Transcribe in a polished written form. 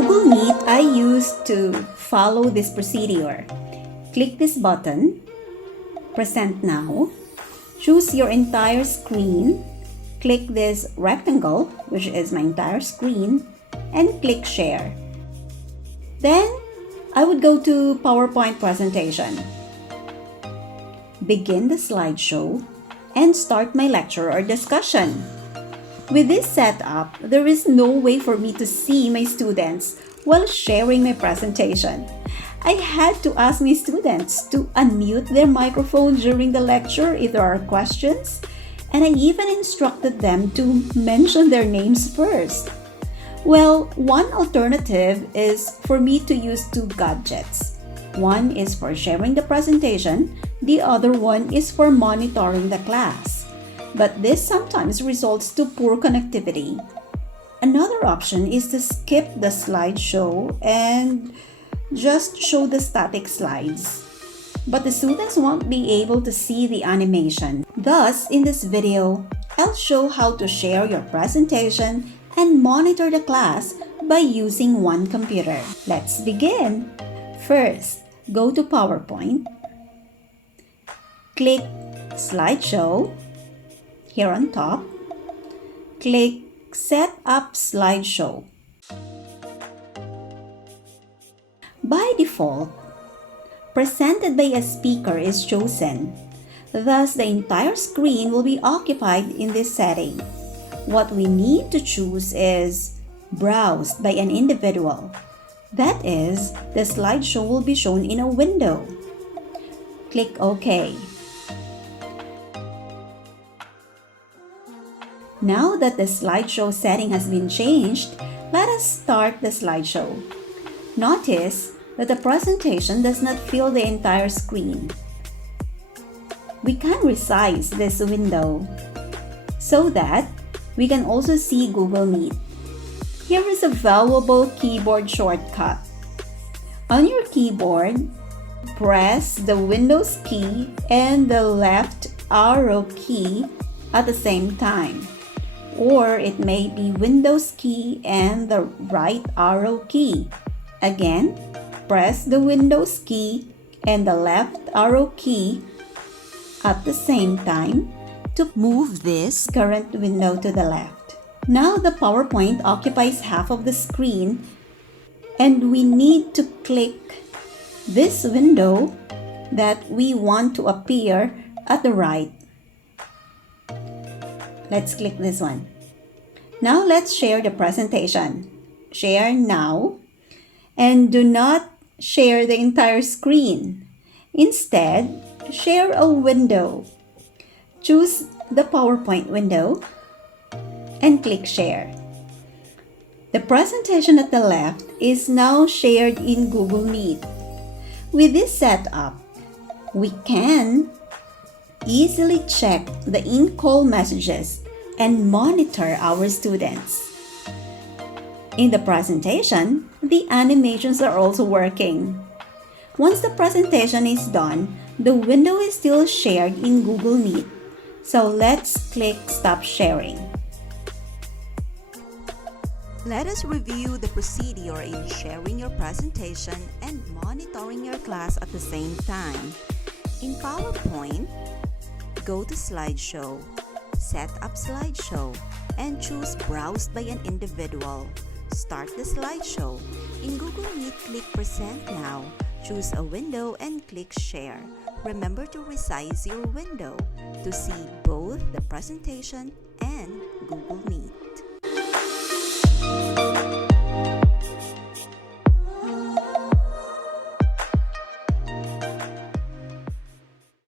Google Meet, I used to follow this procedure. Click this button, Present Now, choose your entire screen, click this rectangle, which is my entire screen, and click Share. Then, I would go to PowerPoint presentation, begin the slideshow, and start my lecture or discussion. With this setup, there is no way for me to see my students while sharing my presentation. I had to ask my students to unmute their microphone during the lecture if there are questions, and I even instructed them to mention their names first. Well, one alternative is for me to use two gadgets. One is for sharing the presentation, the other one is for monitoring the class. But this sometimes results to poor connectivity. Another option is to skip the slideshow and just show the static slides. But the students won't be able to see the animation. Thus, in this video, I'll show how to share your presentation and monitor the class by using one computer. Let's begin. First, go to PowerPoint. Click Slideshow. Here on top, click Set Up Slideshow. By default, Presented by a Speaker is chosen. Thus, the entire screen will be occupied in this setting. What we need to choose is Browsed by an Individual. That is, the slideshow will be shown in a window. Click OK. Now that the slideshow setting has been changed, let us start the slideshow. Notice that the presentation does not fill the entire screen. We can resize this window so that we can also see Google Meet. Here is a valuable keyboard shortcut. On your keyboard, press the Windows key and the left arrow key at the same time. Or it may be Windows key and the right arrow key. Again, press the Windows key and the left arrow key at the same time to move this current window to the left. Now the PowerPoint occupies half of the screen and we need to click this window that we want to appear at the right. Let's click this one. Now let's share the presentation. Share now. And do not share the entire screen. Instead, share a window. Choose the PowerPoint window and click Share. The presentation at the left is now shared in Google Meet. With this setup, we can easily check the in-call messages and monitor our students. In the presentation, the animations are also working. Once the presentation is done, the window is still shared in Google Meet. So let's click Stop Sharing. Let us review the procedure in sharing your presentation and monitoring your class at the same time. In PowerPoint, go to Slideshow, Set Up Slideshow, and choose Browsed by an Individual. Start the slideshow. In Google Meet, click Present Now, choose a window and click Share. Remember to resize your window to see both the presentation and Google Meet.